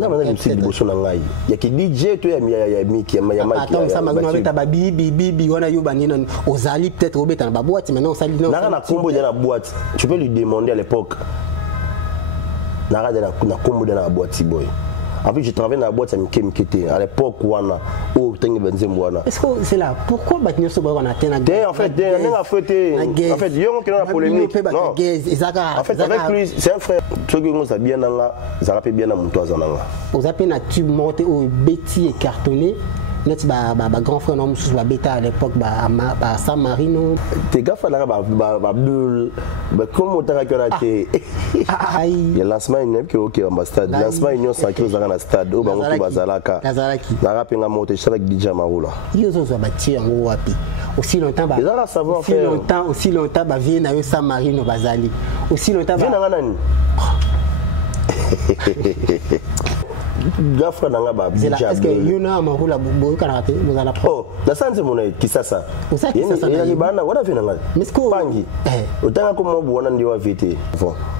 na bana musique liboso na ngai ya ki DJ to ya miki ya Mike attends ça m'a donné ta bibi wana yo banina ozali peut-être obeta na boîte maintenant osali non na combo de la boîte tu peux lui demander à l'époque na combo de la boîte boy. En fait, je travaillais dans la boîte à Mikete. À l'époque, où tu est-ce que c'est là? Pourquoi Batnio Sobo on a tenu en fait, il y a la polémique. En fait, avec lui, c'est un frère. Ceux qui ont bien dans la, ça rappelle bien dans mon toit. Vous avez un tube monté au Betty et cartonné. Net ba grand frère non sous ba bêta à l'époque ba San Marino tes gars fallait ba comment t'as raconté le lancement il que OK ambassade lancement union sacré dans la stade au bango bazalaka na rapinga monter avec DJ Marula yo zo ba tie ngo wapi aussi longtemps ba aussi longtemps ba vie na yo San Marino bazali aussi longtemps ba na nani Gafra nanga ba est-ce que yuna Marula boy kana te vous allez oh la santé mon kisasa il y bana wala fina ngai mesko pangi utanga ko mo bona ndi wa vite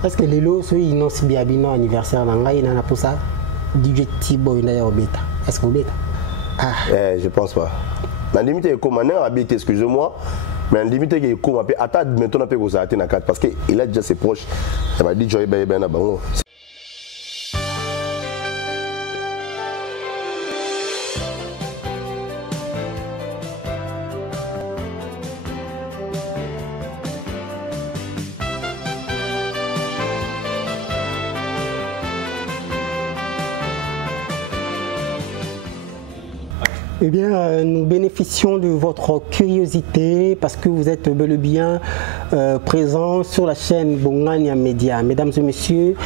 est-ce que lelo so ino si bien bino anniversaire nanga na pour ça DJ T-Boy na yo beta est-ce que beta je pense pas la limite est comment na habiter excusez-moi mais la limite est comment peut attendre maintenant peut vous arrêter na 4 parce que il a déjà ses proches ça va dire Joy Baby na bango. Eh bien, nous bénéficions de votre curiosité parce que vous êtes bel et bien présents sur la chaîne Bongania Media. Mesdames et messieurs,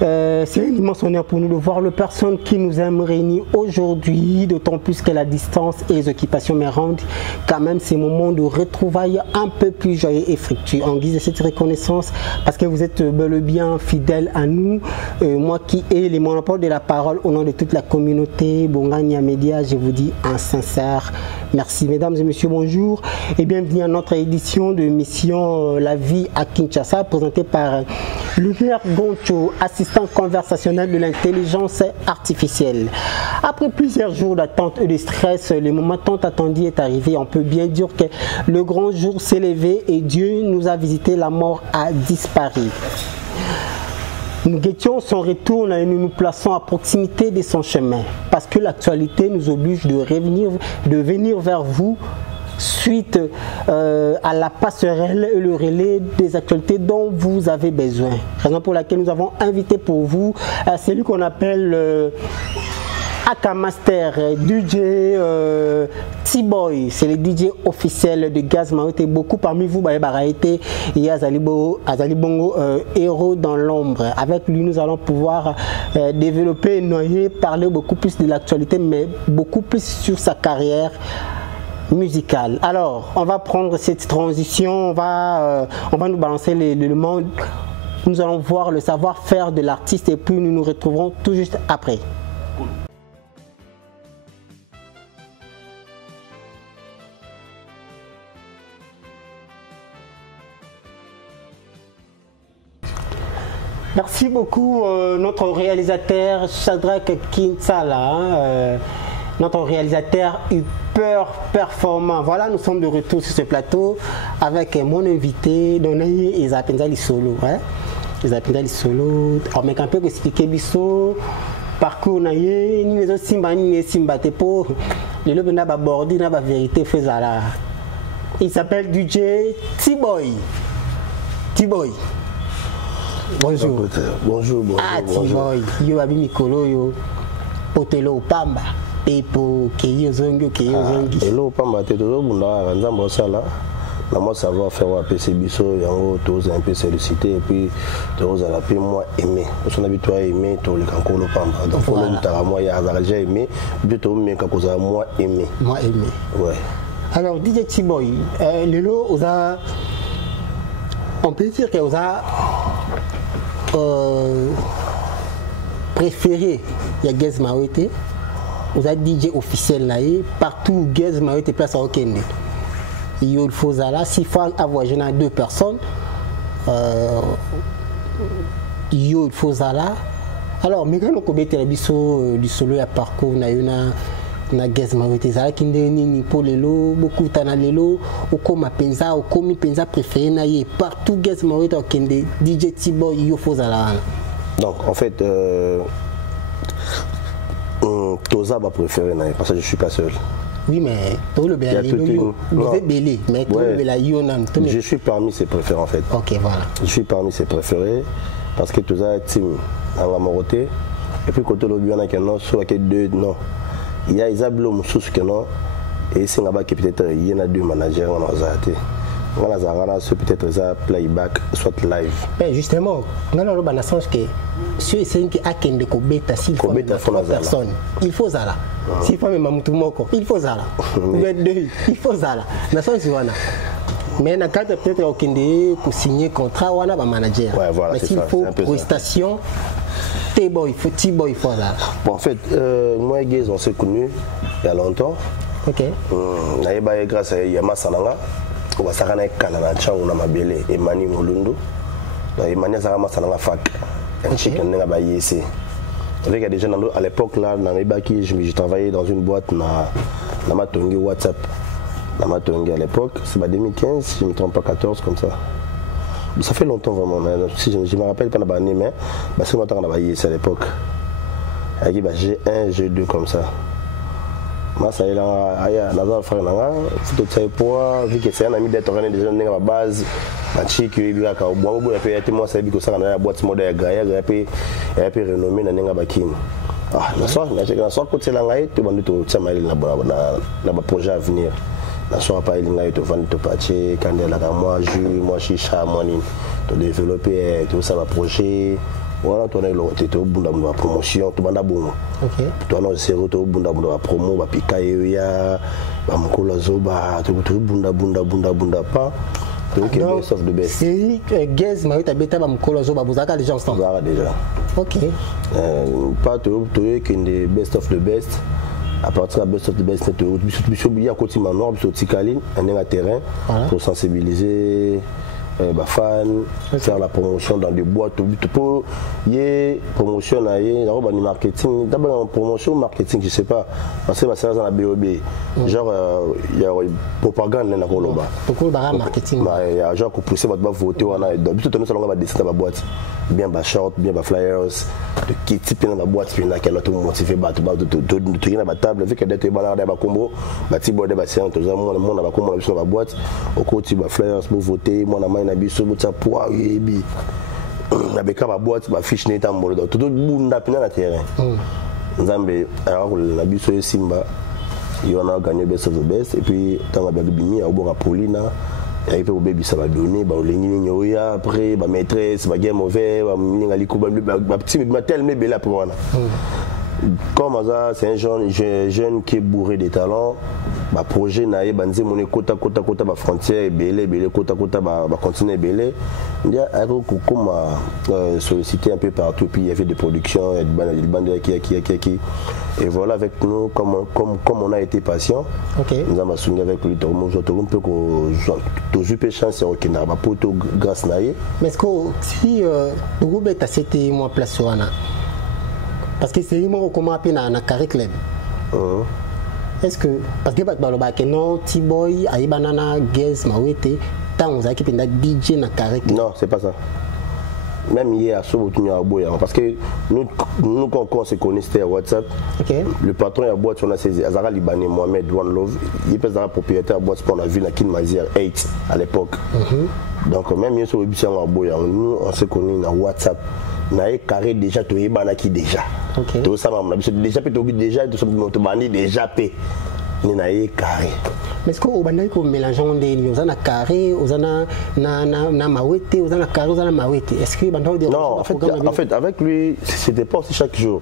c'est un immense honneur pour nous de voir les personnes qui nous aiment réunir aujourd'hui, d'autant plus que la distance et les occupations me rendent quand même ces moments de retrouvailles un peu plus joyeux et fructueux. En guise de cette reconnaissance, parce que vous êtes bel et bien fidèles à nous, moi qui ai les monopoles de la parole au nom de toute la communauté Bongania Media, je vous dis un sincère merci. Mesdames et messieurs, bonjour et bienvenue à notre édition de Mission La Vie à Kinshasa, présentée par Lunaire Goncho, assistant conversationnel de l'intelligence artificielle. Après plusieurs jours d'attente et de stress, le moment tant attendu est arrivé. On peut bien dire que le grand jour s'est levé et Dieu nous a visité, la mort a disparu. Nous guettions son retour et nous nous plaçons à proximité de son chemin parce que l'actualité nous oblige de venir vers vous suite à la passerelle et le relais des actualités dont vous avez besoin. Raison pour laquelle nous avons invité pour vous celui qu'on appelle Akamaster, DJ T-Boy, c'est le DJ officiel de Gaz Maote. Beaucoup parmi vous, il y a Azali Bongo, héros dans l'ombre. Avec lui, nous allons pouvoir développer, noyer, parler beaucoup plus de l'actualité, mais beaucoup plus sur sa carrière musicale. Alors, on va prendre cette transition, on va nous balancer l'élément. Nous allons voir le savoir-faire de l'artiste et puis nous nous retrouverons tout juste après. Merci beaucoup notre réalisateur Shadrach Kinsala, notre réalisateur hyper performant. Voilà, nous sommes de retour sur ce plateau avec mon invité, Donaye Ezapenzali Solo. Ezapenzali Solo, on m'a un peu expliqué biso parcours naye ni les simba ni simba te pour le lobe na ba bordi na ba vérité faisala. Il s'appelle DJ T-Boy. T-Boy. Bonjour. Bonjour. Ah, T-Boy. Yo abi mikolo yo. Potelo pamba. Pepo keyo zongo. Hello pamba te do bunda nzambo sala. Na moi savoir faire un PC biso yango tous un peu sollicité et puis tous à la paix moi aimer. Parce qu'on habite à aimer tout le cancolo pamba. Donc faut le tara moi ya j'ai aimé, plutôt mais quand cause moi aimer. Moi aimer. Ouais. Alors DJ T-Boy, lelo oza on peut dire que oza préféré, il y a Gaz Maote, vous avez DJ officiel là, partout Gaz Maote place à Okende. Il faut là, s'il faut avoir deux personnes, il faut là, Alors, mais quand on a du solo à parcours, na Gez Mawete za ki ndeni pour lelo beaucoup tana lelo okoma penza okomi penza préféré na ye partout Gez Mawete okende DJ T-Boy yo fozala. Donc en fait Toza va préférer parce que je suis pas seul. Oui mais tout le belé mais tout le belé yo nan. Je suis parmi ses préférés en fait. OK, voilà. Je suis parmi ses préférés parce que Toza est team en Moroté et puis côté le bien que non soit que deux non. Il y a Isabelle Moussous que non et c'est là-bas que peut-être il y en a deux managers on a zaté. On a zara c'est peut-être ça playback soit live. Ben justement, on a le sens que ceux qui a kende ko beta s'il faut personne. Il faut ça là. S'il faut même Mamoutou Moko, il faut ça là. Il faut ça là. Na sens wana. Mais na carte peut-être au kende ko signer contrat wana ba manager. Ouais, voilà, mais s'il faut prestation T-Boy, il faut là. Bon, en fait, moi et Gez, on s'est connus il y a longtemps. Ok. Grâce à Yama Sananga, on va s'arrêter à Canada, on a ma belle et Mani Molundo. Emmanuel Sarama Sananga Fak. Un chicken n'a pas ici. Avec des gens à l'époque là, je travaillais dans une boîte dans ma tongue WhatsApp. Dans ma tongue à l'époque, c'est 2015, si je ne me trompe pas, 14 comme ça. Ça fait longtemps vraiment, si je ne me rappelle pas l'année, mais c'est longtemps qu'on a travaillé ici à l'époque. Avec G1, G2 comme ça. Moi, ça y est là, il y a un frère, tout ça vu que c'est un ami d'être organisé déjà dans la base. Je suis là, quand on a fait moi, ça que ça a la boîte modèle, et puis renommé dans la bakine. Ah, la soirée, côté là, tu vas nous faire un projet à venir. La soirée, pas il y a vendre tout patché, quand il y a moi, moi, chicha, moi, tu développer tout ça, un projet. Voilà, tu as au bout de la promotion, tu as bon. Tu as au bout de la promo, tu as piqué, tu as bunda pas. Donc, best of the best. C'est Gez Mawete beta bamukolo zoba bozaka les gens ensemble. Déjà. OK. Pas tu es best of the best. À partir de best of the best, il y a côté Manoir, sur Tikaline, un terrain pour sensibiliser fans, faire la promotion dans des boîtes pour y promotion marketing d'abord promotion marketing je sais pas parce que c'est dans la BOB genre il y a propagande dans Koloba beaucoup de marketing il y a genre pour pousser votre voter on a tout le monde va dessiner la boîte bien bas short bien bas flyers de qui type dans la boîte puis là qu'elle a tout motivé battre tout dans la table vu que d'être balade ba combo ba ti bord ba séance tout ça monde va combo sur la boîte au côté ba flyers pour voter mon na biso botsa poa yebi na beka ba boîte ba fiche neta mbolo tout bunda pina na terrain nzambe alors la biso Simba il on a gagné best of the best et puis tant ba bimi a boka Paulina et puis au baby ça va donner ba olengi nyoya après ba maîtresse ba game over ba ninga likuba ba petit ma tellement belle après wana comme ça c'est un jeune qui est bourré de talent ba projet naé banze moné kota ba frontière belé kota ba continuer belé ndia ako kokoma solliciter un peu partout puis il y avait des productions il y a des bandes qui et voilà avec nous comme on a été patient nous avons soigné avec lui tout un peu que toujours chance au Kenya ba poto grâce naé mais est-ce que si le groupe est à 7 mois place wana parce que c'est moi comment appeler na carré club est-ce que parce que baloba que non T-Boy aïbanana Gez Mawete tant on a qui penda DJ na carré club non c'est pas ça même hier à Sobotunya à Boya parce que nous quand on se connaissait à WhatsApp le patron à boîte on a saisi Azara Libanais Mohamed One Love il peut être propriétaire à boîte pour la ville à Kinmazia 8 à l'époque donc même hier sur Sobotunya à Boya nous on se connaît à WhatsApp naé carré déjà to yebana ki déjà to ça m'a déjà peut déjà to bandi déjà pe ni naé carré mais est-ce que au bandi ko mélangeant des ozana carré ozana na Mawete ozana carré ozana Mawete est-ce que bandi non en fait avec lui c'était pas aussi chaque jour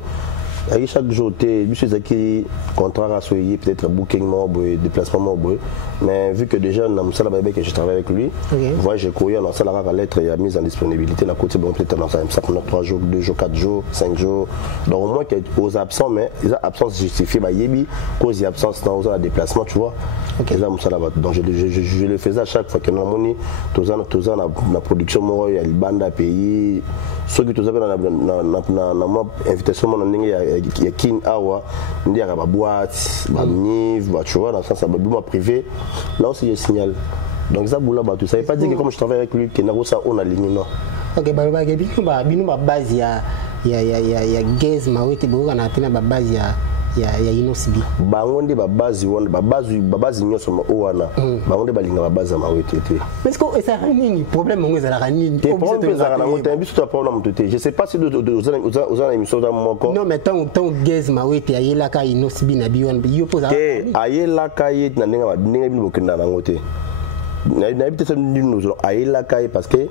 chaque jour monsieur Zaki contrat à soyer peut-être booking mob déplacement mob mais vu que déjà dans ça là que je travaille avec lui voilà j'ai couru dans ça la lettre et a mise en disponibilité la côté bon peut-être dans ça 3 jours 2 jours 4 jours 5 jours donc au moins que aux absents mais les absences justifiées bah yebi cause d'absence dans un déplacement tu vois donc je le faisais à chaque fois que nous avons la production moi il y a le bande à payer ceux qui tous na invitation mon ndenge ya kin awa ndi ya ba boîte ba nive ba tu vois dans ça ba privé là aussi je signale donc ça boula ba tout ça veut pas dire que comme je travaille avec lui que na ça on a ligne non. OK ba bino ba base ya gaz mawete bo kana tena ba base ya inosibi bango nde ba base nyoso ma owana bango nde balinga ba base mawete te mais que ça nini problème ngo za la nini problème za na ngote biso to problème te je sais pas si aux émissions dans moko non mais tant gaz mawete ayela ka inosibi na biwan yo poza ayela ka yet na ndenge bino bokenda na ngote na habite ça nous ayela ka parce que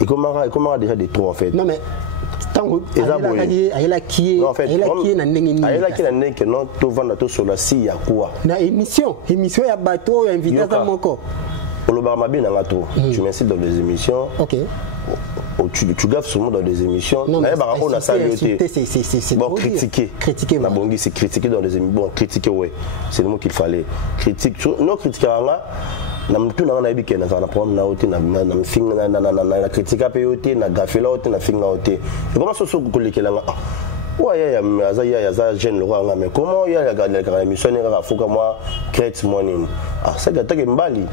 il commence déjà des trop en fait non mais ayela qui na ndenge ni ayela qui na ndenge non to vanda to sur la si ya quoi na émission ya bateau ya invitation moko oloba mabe na ngato tu m'incites dans des émissions OK tu gaffes souvent dans des émissions mais on a salué c'est bon critiquer na bongi c'est critiquer dans les émissions bon critiquer ouais c'est le mot qu'il fallait critique non critiquer na mtu na ibi kena na problème na ote na finga na critique pe ote na gafela ote na finga ote comment ça se kolekela nga ouais ya za jeune le roi mais comment il y a la missionnaire à fuka moi crête morning ça gata ke mbali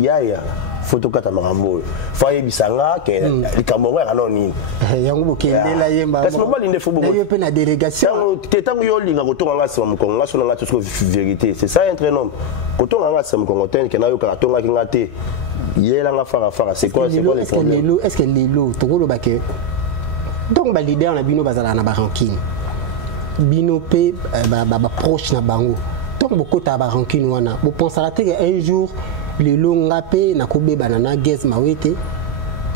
ya photo kata marambo fa yebisanga ke likambo nga kanoni yango bokendela yemba parce que mbali nde fo na yo pe na délégation tetango yo linga kotonga nga sama mkongo nga sona nga tout vérité c'est ça un très nom kotonga nga sama mkongo ten ke na yo ka tonga ki ngate yela nga fara c'est quoi les problèmes est-ce que lelo tokolo ba ke donc ba leader na bino bazala na ba ranking bino pe ba proche na bango donc bokota ba ranking wana bo pensala te un jour le longa pe na kobeba na gaz mawete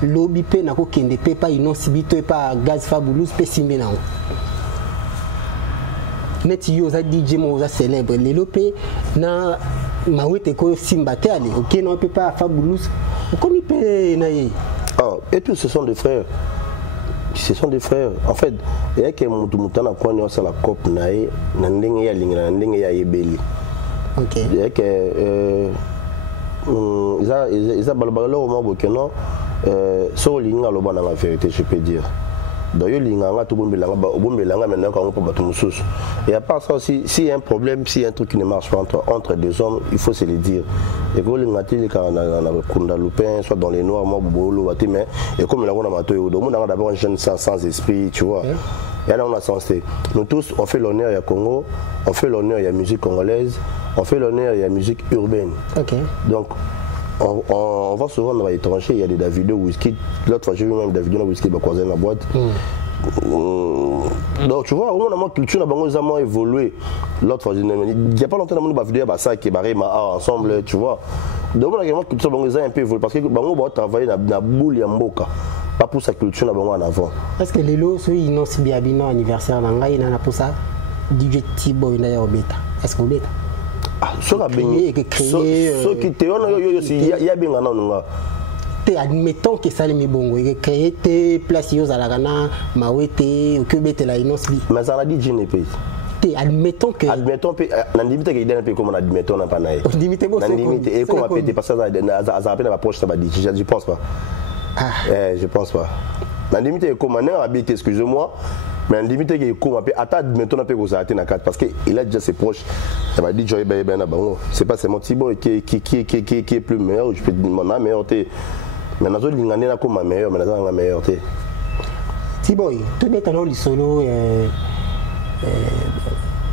lobi pe na ko kende pe pa inosibito pa gaz fabulous pe simbe na net yo za DJ mo za célèbre le lope na mawete ko simba te ale OK non pe pas fabulous komi pe na ye et tous ce sont des frères. Ce sont des frères. En fait, il y a que mutana kwa ni osala cop nae na ndenge ya linga na ndenge ya yebeli. OK. Il y a que ils balabala au mabo que non so linga lo bana la vérité je peux dire. Donc yo linga nga to bombelanga maintenant quand on peut battre mususu. Et à part ça aussi s'il y a un problème, s'il y a un truc qui ne marche pas entre deux hommes, il faut se le dire. Et que les ngati quand na kunda lupin soit dans les noirs moi bolo baté mais et comme la on a mato yo donc on a d'abord un jeune sans esprit, tu vois. Et là on a sensé. Nous tous on fait l'honneur à Congo, on fait l'honneur à la musique congolaise, on fait l'honneur à la musique urbaine. OK. Donc on va souvent dans l'étranger, il y a des Davido Whisky. L'autre fois j'ai vu même Davido Whisky bah croiser la boîte. Donc tu vois, au moins la culture a vraiment évolué. L'autre fois il y a pas longtemps on a vidéo bah ça qui barré ensemble, tu vois. Donc on a vraiment culture a un peu évolué parce que bango va travailler na boule ya mboka. Pas pour sa culture na bango en avant. Est-ce que les lots ceux ils n'ont si bien bino anniversaire na ngai na pour ça DJ Tiboy na ya obeta. Est-ce que obeta? So ka bengi so ki te ono yo si ya benga na nunga te admettons que ça les bongo et créer te place yo za la kana mawete que bete la inosbi mais ça la dit ne paye te admettons que na limite que idée pe comme on admettons na pas na limite bo na limite et comme appelle parce que ça appelle la proche ça va dire je pense pas je pense pas na limite comme on a habité excusez-moi. Mais en limite que comme attends maintenant on peut vous arrêter na 4 parce que il a déjà ses proches ça va dire Joy ben na bango c'est pas seulement Thibaut qui est plus meilleur je peux dire mon meilleur té mais nazo lingane na comme meilleur mais nazo meilleur té Thibaut tout maintenant li solo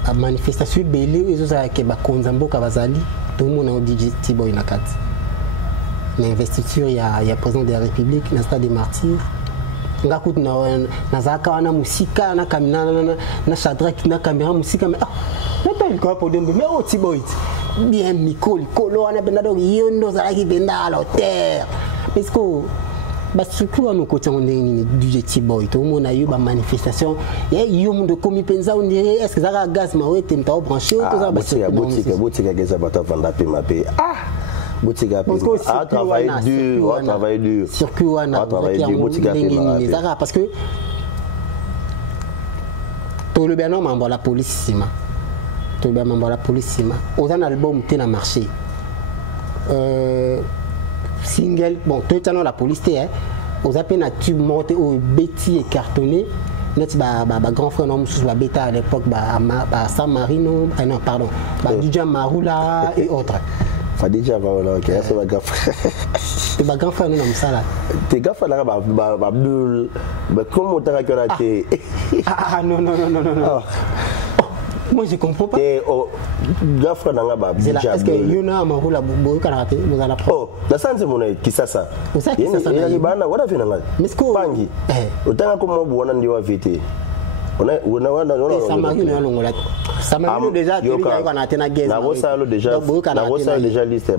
a manifestation belé ezo za ke ba konzambo ka bazali tout le monde a dit Thibaut na 4 l'investiture il y a président de la République na stade des martyrs ngakut na zaka wana musika na kamina na Shadrack na caméra musika mais pas le quoi pour dire mais Thibaut bien Nicole kolo wana benda donc yondo za ki benda à l'hôtel parce que ba surtout à côté on est du Thibaut tout monde a eu ba manifestation et yo monde komi penza on dirait est-ce que ça gaz ma ouais t'es branché tout ça ba botika geza bata vanda pe mape Boutiga a travaillé dur, a travaillé dur. Circuit wana, Boutiga parce que tout le bien membre la police sima. Tout le bien membre la police sima. Aux un album t'es na marché. Single bon tout le temps la police t'es aux appels à tube monté au Betty et cartonné. Net grand frère non sous la bêta à l'époque San Marino non pardon DJ Marula et autres. Fadija Marula ok c'est ma grand frère. C'est ma grand frère non ça là. Tes gars là Abdul comment tu as raté. Ah non. Moi je comprends pas. Et grand frère nanga déjà. Est-ce que Yuna Marula boy kana raté vous allez prendre. Oh, la santé mon qui ça. Vous savez qui ça. Il y a bana wala fina ngai. Mais ce que bangi. Utanga comment bwana ndio wa vite. Samarino longola. Samarino déjà kana tena gaz. Na rosalo déjà liste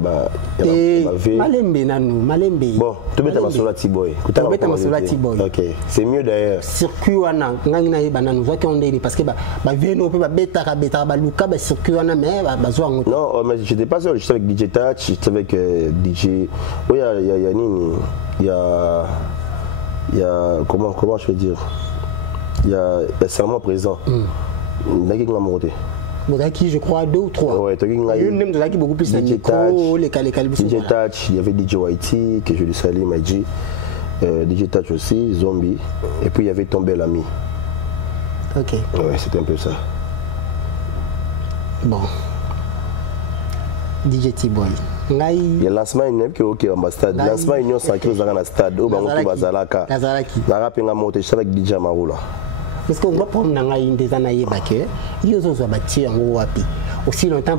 Malembe nanu Malembe. Bon, tu beta masola Tiboy. Tu beta masola Tiboy. OK, c'est mieux d'ailleurs. Circuit wana ngangina yeba nanu zoki ondeli parce que ba veno pe ba beta luka ba circuit wana mais ba zo ngoto. Non, mais j'étais pas seul, j'étais avec DJ Touch, j'étais avec DJ. Oh il y a nini, il y a comment je peux dire. Il y a seulement présent. Naki nga monté. Bodaki je crois 2 ou 3. Ouais, tu nga une même de beaucoup plus DJ Touch, les DJ Touch, il y avait DJ Whitey que je lui salue, m'a dit DJ Touch aussi, Zombie et puis il y avait Tombé l'ami. OK. Ouais, c'était un peu ça. Bon. DJ T-Boy. Il y a lancement OK ambassade. Lancement union sacrée aux arena stade au bango to bazalaka. Na rapinga monté avec DJ Marula. Parce qu'on va prendre nanga des années baké. Ils ont bâti en wapi. Aussi longtemps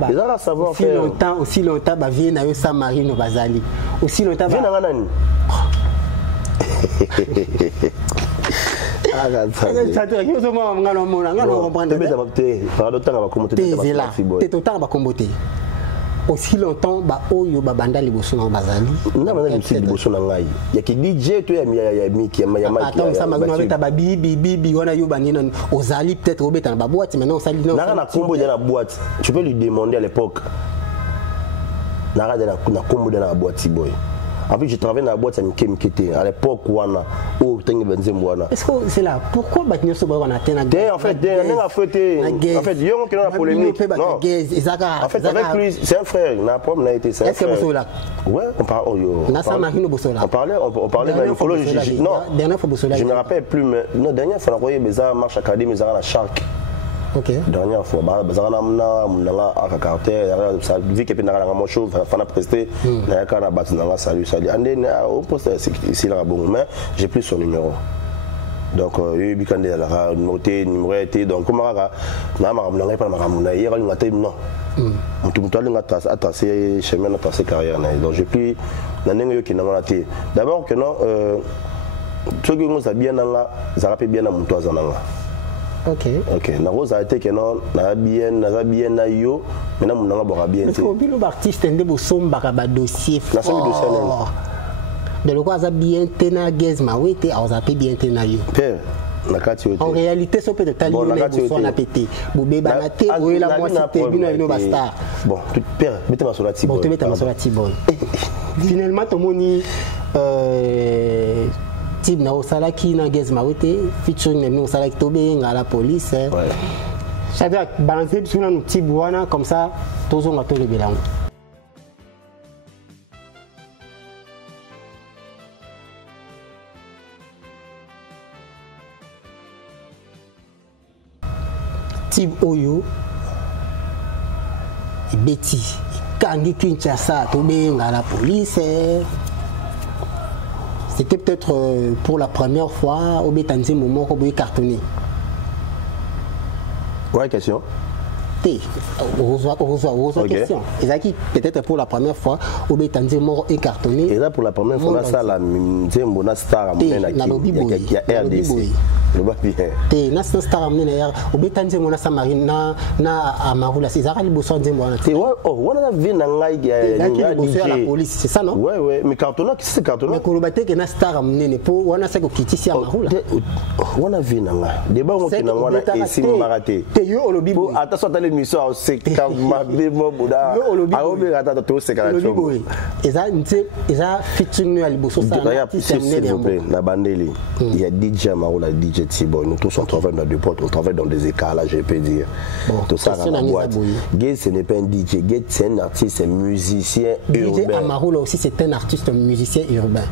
aussi longtemps ba vie na yo San Marino bazali. Aussi longtemps ba nanga nani. Aussi longtemps ba oyo ba banda liboso na bazali na banda liboso na ngai ya ki DJ to ya miki ya attends ça magno beta ba bibi wana yo banina ozali peut-être obeta na ba boîte maintenant osali non na combo de la boîte tu peux lui demander à l'époque na combo de la boîte boy. En plus, je travaillais dans la boîte à l'époque où est-ce que c'est là pourquoi Batinyo Soba on a tenu en fait il y a une polémique. En fait, avec lui, c'est un frère. Est-ce que vous là? Ouais, on parlait même non, je me rappelle plus, mais non, dernière fois, on a eu marche académique, la Shark. OK. Dernière fois, vu que mon show fana presté, salut. Au poste ici là mais j'ai plus son numéro. Donc il y a numéro été donc comment donc j'ai plus d'abord que non ceux qui nous a bien bien OK. Na rose a été que non, na bien na yo, maintenant mon nanga bora bien. Parce que bilo artiste ndé bo somba ka dossier. Na sombi dossier nene. De lo kwa za bien tena gezma wete a za pe bien tena yo. Père, na kati yote. En réalité so peut tali yo na so na pété. Bo beba na te bo la moi c'était bino bino basta. Bon, père, mettez ma sur la Tiboy. Bon, mettez ma sur la Tiboy. Finalement to moni type na osalaki na gezma wete featuring na osalaki tobe nga la police. Ouais. C'est-à-dire balancer sur un petit boana comme ça tous on va tout le bilan. Type Oyo et Betty Kangi Kinshasa tobe nga la police. C'était peut-être pour la première fois au Bétanzé moment qu'on peut cartonner. Ouais, question. Question. Et ça qui peut-être pour la première fois au Bétanzé mort et cartonné. Et là pour la première fois ça la Mona Star à qui a RDC. Le va bien. Té na Star amené au Bétanzé Mona Samarina na Amarula César ali bosso nzembo té on a vu na ngai ya la police, c'est ça non? Ouais, mais cartonnant qui c'est cartonnant. Mais kolobate que na Star amené pour wana seko kitisi Amarula. On a vu na ngai. Débat on qui na wana et si maraté. Té yo olobi. Attention à l'émission c'est Kamabé Mobuda. Ah on veut attendre tout c'est carrément. Eza featuring à liboso ça. S'il vous plaît, la bandeli. Il y a DJ Marula, DJ T-Boy, nous tous on travaille dans des portes, on travaille dans des écalages, je peux dire. Bon, tout ça dans la boîte. Gay, ce n'est pas un DJ, Gay, c'est un artiste, un musicien urbain. DJ Amarula aussi, c'est un artiste, un musicien urbain.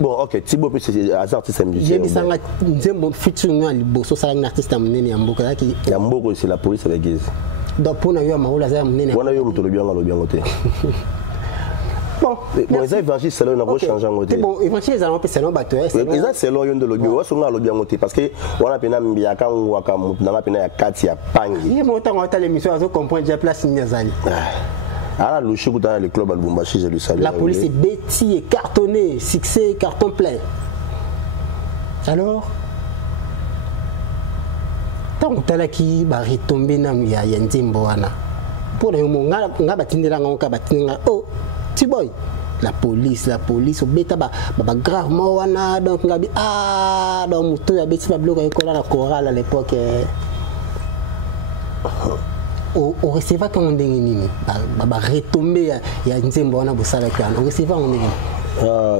Bon, ok, Thibaut, c'est artiste musicien. J'ai dit ça, Nzembo featuring à Liboso, ça un artiste à Mnene Yamboko. Yamboko, c'est la police avec Giz. Donc, pour nous, on a Mnene. On a eu le bien, on a bien voté. Bon, les évangélistes, c'est là où on a changé en côté. Bon, évangélistes, c'est là où les c'est là où on a le bien, on a le bien voté. Parce qu'on a peine à Mbiaka, on a peine à Katia Pangi. Il y a longtemps qu'on a l'émission, on comprend déjà place Niazali. Ah, le chou dans le club Albumbashi, je le salue. La police est bêtise, est cartonnée, succès, carton plein. Alors, tant que tu as qui va retomber dans le Nzembo, pour le moment, on a battu oh, Tiboy, la police, au bêta, gravement, donc on a dit, ah, dans le moto, il y a des petits blocs qui la chorale à l'époque. On recevait quand on retomber il y a une zembona pour ça on recevait on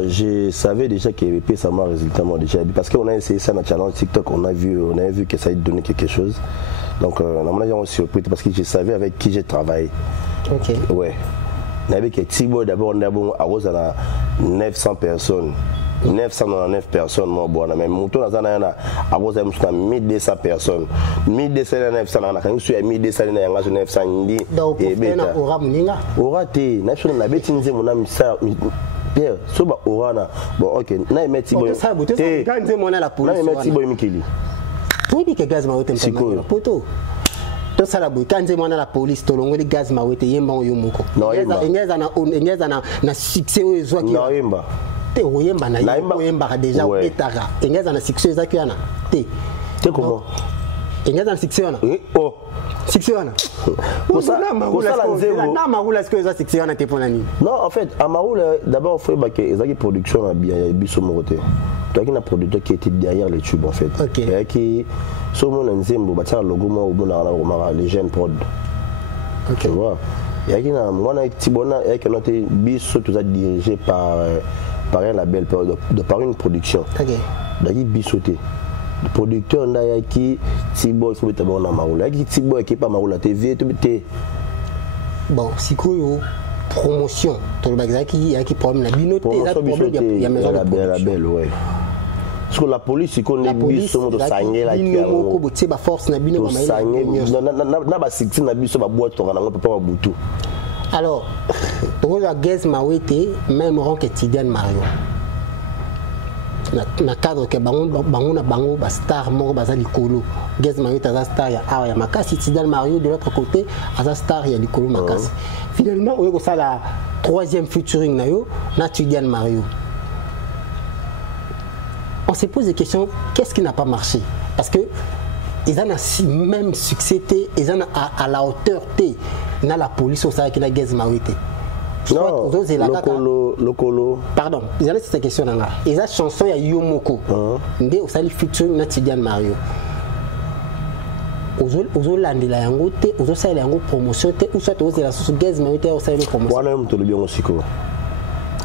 je savais déjà qu'il y ça m'a résultat déjà parce qu'on a essayé ça dans le challenge TikTok, on a vu que ça allait donner quelque chose, donc normalement j'ai surpris parce que je savais avec qui j'ai travaillé. Ok. Ouais, avec Thibaut d'abord on a 900 personnes. 999 personnes, moi, bon, mais mon tour dans un an, à 1200 personnes. 1200 900, quand je suis à 1200 900, donc, aura été, national, la bêtise, mon ami, ça, Pierre, so ba orana, bon, ok, na y mettre Thibaut. Ça, quand mon la police. Na y mettre Thibaut Mikili. Oui, que gaz m'a été un poteau. Tout ça là, quand j'ai mon la police, tout le monde gaz m'a été yemba ou yomoko. Non, yemba. Na succès aux oies qui. Non, yemba. Oyemba na oyemba déjà etara engeza na succès za kiana te comment engeza na succès wana oh succès wana pour ça na maroula ce que za succès wana te pona ni non en fait à maroula d'abord faut que ezaki production na bien biso mokote toi qui na producteur qui était derrière les tubes en fait et qui somo na nzembo batia logo mo obona na les jeunes prod tu vois et qui na mwana tibona et que notre biso tout ça dirigé par un label, par une production. D'ailleurs, bisoté. Le producteur qui Thibaut, il faut mettre en Maroula. Qui Thibaut qui pas Maroula TV, bon, si quoi promotion, tout le bagage qui problème la binoté, il y a maison de label, ouais. Parce que la police, il connaît biso de sangé la qui a une force na bino na ba sixty na biso ba boîte on a pas butu. Alors, pour la Gaz Mawete, même rang que Tidiane Mario. Na cadre que bango star mort bazali kolo. Gaz Mawete a star ya ya makasi Tidiane Mario de l'autre côté a star ya likolo makasi. Finalement, on a la troisième featuring na yo na Tidiane Mario. On se pose des questions, qu'est-ce qui n'a pas marché? Parce que ils ont même succès, ils ont à la hauteur na la police au sein qui na Gaz Mawete. Non, le colo. Pardon, ils ont cette question là. Ils ont chanson ya Yomoko. Ndé au sali featuring na Tidiane Mario. Ozo landela yango te, ozo sala yango promotion te, ou soit ozo la sous Gaz Mawete au sala promotion. Wana mto le bien aussi ko.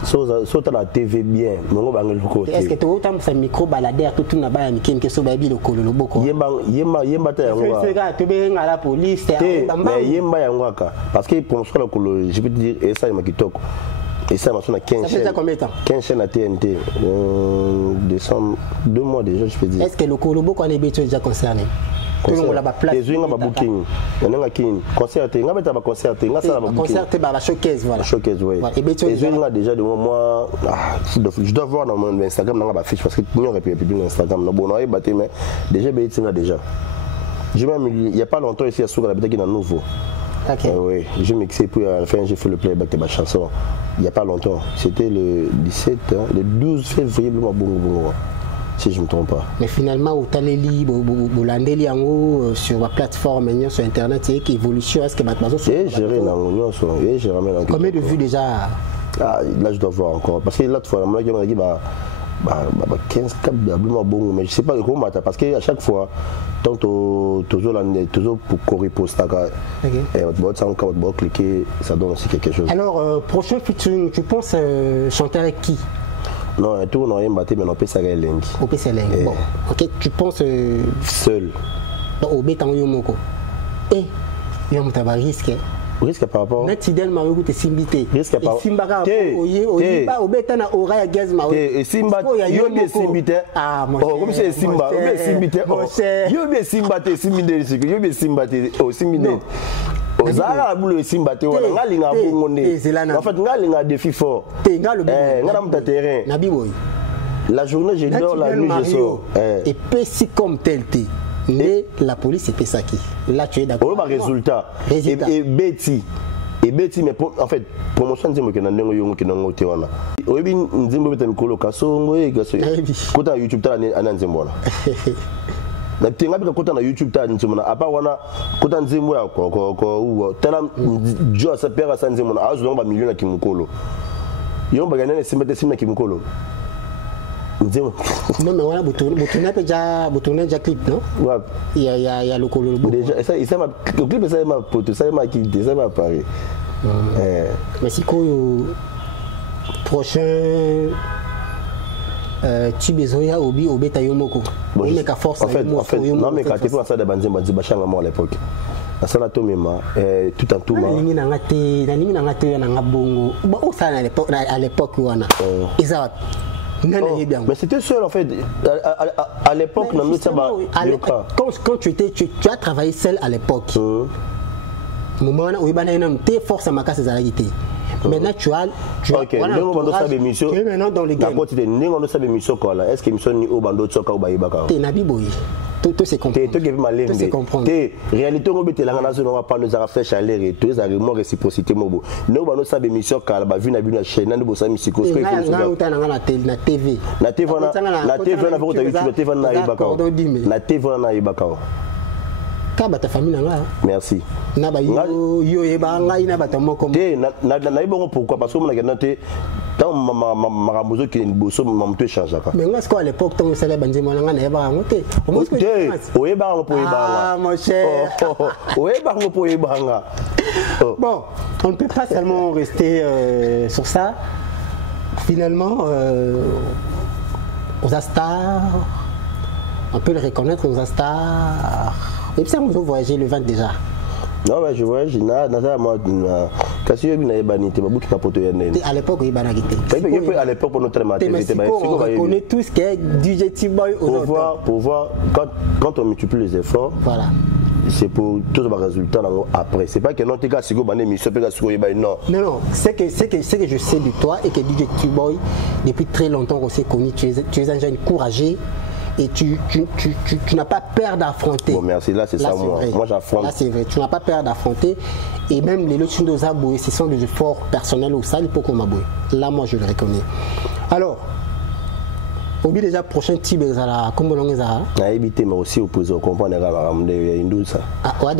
So ta la TV bien, mongo bangel ko. Est-ce que tu as un micro baladeur tout na ba ya mikem ke so ba bi le colo le boko. Yemba ta yango. C'est ça, tu be ngala police te. Mais yemba yango ka parce que promotion le colo, je peux te dire et ça il m'a kitoko. Et ça m'a sonné 15 chaînes. Ça fait combien de temps? 15 chaînes à TNT. Décembre 2 mois déjà je peux dire. Est-ce que le colo boko est déjà concerné? Les gens ont booking, il y a un concert, il y a un concert, il y a un concert, la showcase, voilà. Showcase, oui. Les gens ont déjà de moi, je dois voir dans mon Instagram, dans ma fiche parce que nous on répète plus Instagram, bon, on a battu, mais déjà, déjà. Il n'y a pas longtemps ici à Souk, la qui est nouveau. Oui, je mixé puis à la fin j'ai fait le playback de ma chanson. Il n'y a pas longtemps, c'était le 17, le 12 février, si je ne me trompe pas. Mais finalement, au Taléli, au sur la plateforme, sur Internet, c'est évolution. Est-ce que maintenant, j'ai géré combien de vues déjà? Là, je dois voir encore. Parce que l'autre fois, je me dit 15 cap bon, mais je ne sais pas comment, parce qu'à chaque fois, tant toujours pour corriger post, cliquer, ça donne aussi quelque chose. Alors, prochain featuring, tu penses chanter avec qui? Non, tout on a battu, mais on peut s'arrêter lengi. On peut s'arrêter. Bon, ok, tu penses seul. Au béton yomoko. Eh, yom t'as risque. Risque par rapport. Netidel Mario te simbité. Risque par. Simbaka oye ba obeta na ora ya gaz Mario. Et Simba yo bien simbité. Ah mon. Oh comme c'est Simba, bien simbité. Yo bien simbité, simbité, yo bien simbité, oh simbité. Ozala boule simbité wana ngalinga bongonde. En fait ngalinga défi fort. Te ngalo. Ngala mta terrain. Na biboy. La journée je dors, la nuit je sors. Et si comme tel t'es. Mais la police c'était ça qui. Là tu es d'accord. Oh résultat. Et Betty. Et Betty mais en fait promotion nzimbo ke na ndenge yongo ke na ngote wana. Oyebi nzimbo beta mikolo kasongo e gaso. Kota YouTube ta na nzimbo wana. Na tenga bika kota na YouTube ta nzimbo na apa wana kota nzimbo ya ko tala jo sa pera sa nzimbo na azu ba million na kimukolo. Yomba ganene simbete simna kimukolo. Non mais voilà boutonné déjà clip non? Ouais. Il y a le colo. Déjà ça m'a le clip ça m'a pote ça m'a quitté ça m'a apparu. Mais si quoi prochain tu besoin obi obeta yomoko. Mais ka force en fait non mais quand tu penses ça de banzemba bachanga moi à l'époque. Ça la tomema tout en tout ma. Nini na ngate na ngabongo. Ba o ça à l'époque wana. Isa mais c'était seul en fait. À l'époque, quand tu as travaillé seul à l'époque, moment où il y a une force à ma casse des réalités. Maintenant tu as maintenant dans les games. Est-ce que l'émission ni au bando de soka ou baïbaka? Tout se comprend. Tout se comprend. Réalité, on peut pas nous faire flèche à l'air et tout ça, vraiment réciprocité. Nous allons savoir l'émission car la vue n'a vu la chaîne, nous allons savoir musico. Na TV. Na TV on a fait YouTube, na TV on a ibakao. Na TV on a ibakao. Kaba ta famille nga. Merci. Na ba yo eba nga ina ba tomoko. Na ibongo pourquoi parce que on a gagné tant maramozo qui bosso mamto change ka. Mais est-ce qu'à l'époque ton salaire banzimo nga na eba ngote. O eba ngo po eba. Ah mon cher. O eba ngo po eba nga. Bon, on ne peut pas seulement rester sur ça. Finalement aux stars on peut le reconnaître aux stars. Et puis ça, vous voyagez le 20 déjà. Non, mais je voyage, à l'époque, il y a à l'époque, on reconnaît tout ce qui est DJ T-Boy pour voir, quand on multiplie les efforts, voilà. C'est pour tous les résultats après. C'est pas que non, non. Non, c'est que je sais de toi et que DJ T-Boy, depuis très longtemps, on s'est connu, tu es un jeune courageux. Et tu n'as pas peur d'affronter. Bon, merci, là c'est ça, moi j'affronte. Là c'est vrai, tu n'as pas peur d'affronter. Et même les lots de Zaboué, ce sont des efforts personnels au salle pour qu'on m'aboué. Là, moi je le reconnais. Alors, oublie déjà prochain type de la comment on a évité, mais aussi opposé au comprendre les hindous ça. Ah, ouais,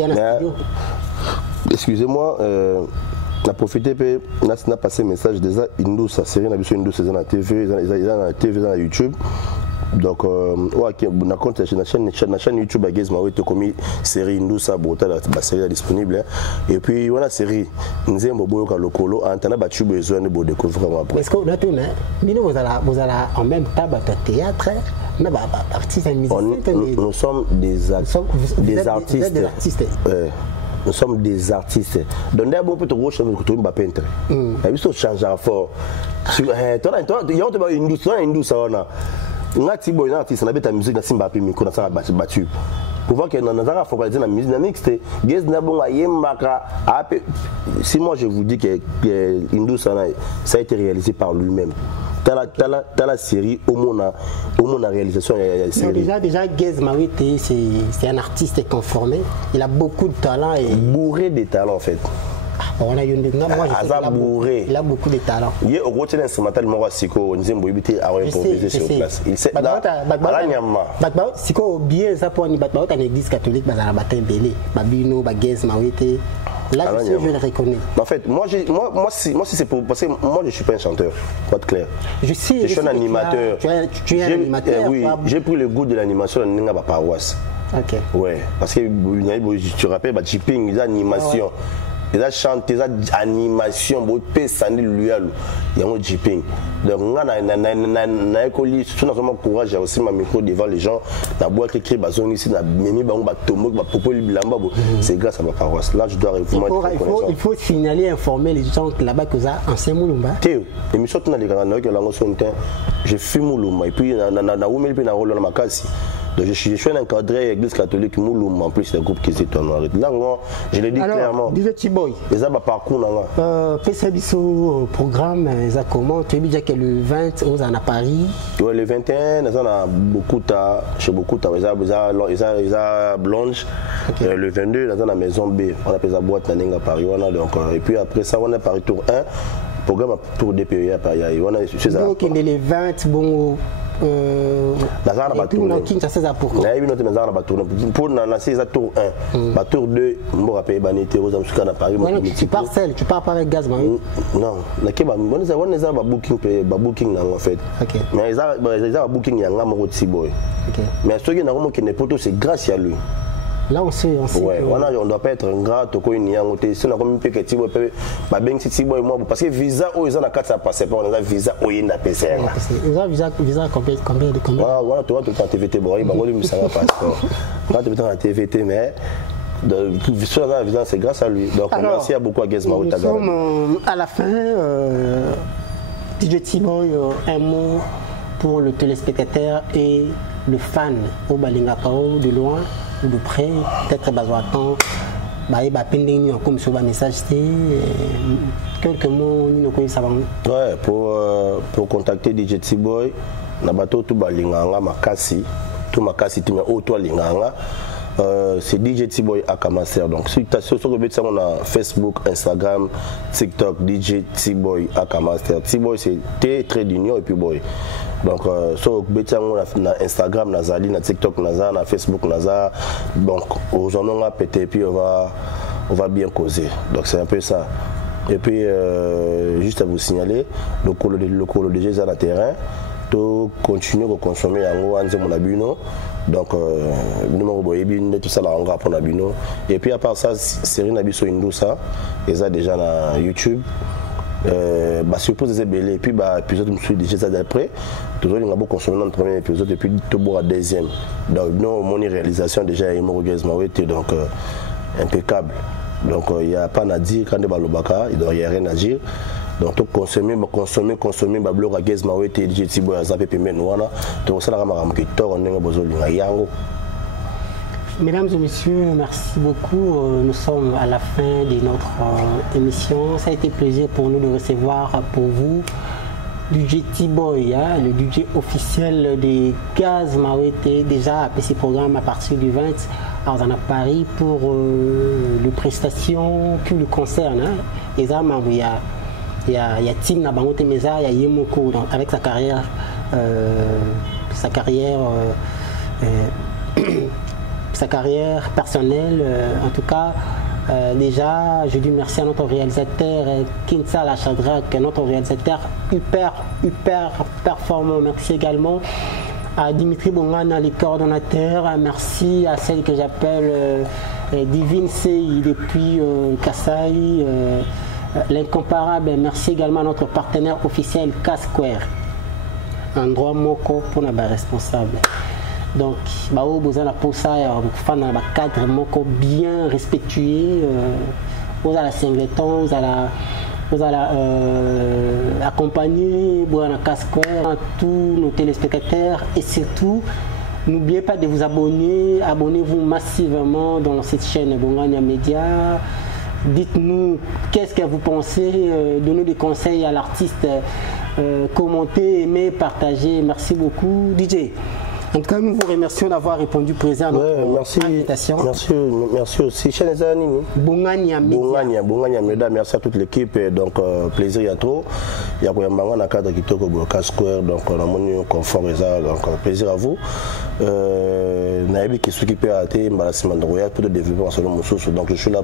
excusez-moi, na profité pe na passé message déjà hindous ça série na biso hindous c'est dans la TV, dans YouTube. Donc, na compte na chaîne YouTube à Gizma, où tu commis série Ndousa Brota, la série disponible. Et puis voilà série Nzembo Boyoka Lokolo, Antana Bachu besoin de vous découvrir après. Est-ce que vous allez en même temps battre théâtre, artistes et musiciens? Nous sommes des artistes. Nous sommes des artistes. Donc d'abord peut te rocher mais tu vas peintre. Et puis ça change fort. Toi il y a une douce ona. Ngati boy na artiste na beta musique na simba pe miko na sala battu. Pour voir que dans la focaliser la musique dynamique c'était Gez na bonga yembaka ape. Si moi je vous dis que Indou ça a été réalisé par lui-même. Dans la série au moins la réalisation déjà Gez Mawete c'est un artiste conformé, il a beaucoup de talent et bourré de talent en fait. On a il a beaucoup de talent. Il est au côté d'un instrumental moi Siko Nzembo ibité a improvisé sur place. Il sait Siko bien ça pour ni batba en église catholique bazala batin belé babino bagez Mawete. Là je le reconnais. En fait moi si c'est pour parce que moi je suis pas un chanteur, pas de clair. Je suis un animateur. Tu es un animateur. Oui, j'ai pris le goût de l'animation dans Ninga paroisse. OK. Ouais, parce que tu rappelles Jiping l'animation. ils a chanté, ils a animation, beau pesandi luyalo, yango jiping. Donc nga na école, si on a vraiment courage, aussi ma micro devant les gens, na boîte écrit bazon ici, na mimi bango ba tomo, ba popo bilamba, c'est grâce à ma paroisse. Là je dois vraiment il faut signaler, informer les gens là-bas que ça ancien Moulumba. Théo, l'émission tu n'as les gars, que lango son temps, je fais Moulumba et puis na oumeli puis na rôle na makasi. Donc je suis encadré l'église catholique Mouloum en plus le groupe qui est en noir. Là moi, je l'ai dit clairement. Disait Tiboy. Les abats parcours là. PCBISO programme ça comment tu dis déjà que le 20 on est à Paris. Ouais, le 21 on a beaucoup ta chez beaucoup ta ils a Blanche. Le 22 on a la maison B, on appelle ça boîte à Paris on a donc et puis après ça on est Paris tour 1 programme tour DPE à Paris on a c'est ça. Donc il est les 20 bon Nazara ba tourner. Na yebi note nazara ba tourner. Pour na c'est ça tour 1. Ba tour 2, mbo rappeler banité aux amsuka na Paris. Tu pars seul, tu pars pas avec gaz man. Non, na ke ba on est ba booking na en fait. OK. Mais ils a booking ya ngama ko Tiboy. OK. Mais ce qui na ko ne poto c'est grâce à lui. Là on sait ouais, on doit pas être ingrat to ko ni yango te sina comme pe que Tiboy pe ba beng Tiboy moi parce que visa o ils ont na carte ça passer pas on a visa o yenda PCR. Ils ont visa combien de combien. Voilà toi tout en TVT bon il va voler ça va passeport. Là tu en TVT mais sur la visa c'est grâce à lui. Donc alors, merci à beaucoup à Gezma Nous sommes à la fin DJ Tiboy un mot pour le téléspectateur et le fan au Balinga Pao de loin ou de près, peut-être Bazoatan, comme sur un message, quelques mots, nous savons. Ouais, pour contacter DJ Tiboy, Nabato tout Balinganga, Makasi, tout Makasi, tout Auto Linganga. C'est DJ Tiboy Akamaster. Donc, si tu as sur le on a Facebook, Instagram, TikTok, DJ Tiboy Akamaster. Tiboy c'est T très d'union et puis boy. Donc, sur on a Instagram, Nazali, na TikTok, Nazar, na Facebook, Nazar. Donc, aujourd'hui on a pété et puis on va bien causer. Donc, c'est un peu ça. Et puis, juste à vous signaler, le colo de dans le terrain. Continuer à consommer en abino donc tout ça là on va prendre abino et puis à part ça série Nabiso Indousa et ça déjà na YouTube suppose des belé et puis épisode me suis déjà d'après toujours on a beaucoup consommé dans le premier épisode et puis tout boire deuxième donc non mon réalisation déjà est donc impeccable donc il y a pas à dire quand de balobaka il doit y a rien à dire. Donc consommer bablo à Gezma ou DJ Tiboy à Zapé Pimenouana donc ça la ramara qui tord on est besoin de yango. Mesdames et messieurs, merci beaucoup. Nous sommes à la fin de notre émission. Ça a été plaisir pour nous de recevoir pour vous DJ Tiboy, le DJ officiel des Gaz Mawete, déjà à ce programme à partir du 20 à Paris pour les prestations qui le concernent. Et ça, il y a Tim Nabangote Meza, il y a Yemoko avec sa carrière personnelle. En tout cas, déjà, je dis merci à notre réalisateur Kinsa Lachadrak, notre réalisateur hyper performant. Merci également à Dimitri Bongana, les coordonnateurs. Merci à celle que j'appelle Divine Sei depuis Kassai. L'incomparable, merci également à notre partenaire officiel K-Square, un droit moko pour nos responsables. Donc, vous avez pour ça, un cadre moko bien respectueux, vous allez la singleton, vous allez accompagner K-Square, tous nos téléspectateurs et surtout, n'oubliez pas de vous abonner, abonnez-vous massivement dans cette chaîne Bongania Media. Dites-nous qu'est-ce que vous pensez, donnez des conseils à l'artiste, commentez, aimez, partagez. Merci beaucoup. DJ, en tout cas, nous vous remercions d'avoir répondu présent à notre invitation. Merci aussi. Bongania Media, merci à toute l'équipe. Donc, plaisir, il y a trop. Il y a un cadre qui toque au K-Square, donc on a mon confort et ça, donc plaisir à vous. Naïbi qui s'occupe à thé, pour le développement solo Moussous, donc je suis là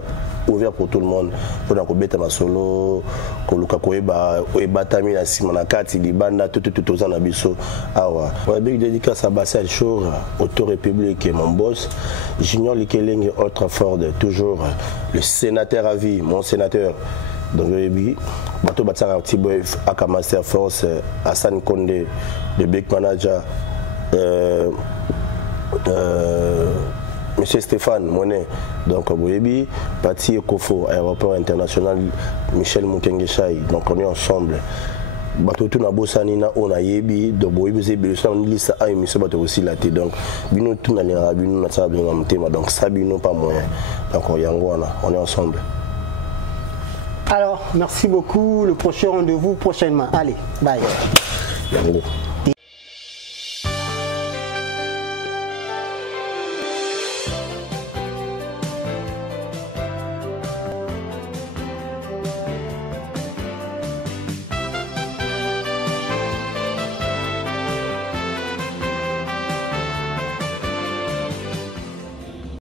ouvert pour tout le monde. Pour la Kobeta Masolo, Koluka Koeba, Tamina Simanakati, Libanda, tout aux anabiso. Ah ouais. Dédicace à Bassin. Salchour, Auto-République, mon boss. Junior Likeling, Ultraford, toujours le sénateur à vie, mon sénateur. Donc, Bato Batsara Tiboy, Aka Master Force, Hassan Konde, le Big Manager, Monsieur Stéphane Monet, donc Boyebi, Pati Kofo, aéroport international Michel Moukengeshaï, donc on est ensemble. Bato tout na bosani na ona yebi do Boyebi zebi so on liste a émission bato aussi la té donc bino tout na lera bino na sa bien mtema donc ça bino pas moyen donc on est ensemble. Alors, merci beaucoup. Le prochain rendez-vous prochainement. Allez, bye. Yango.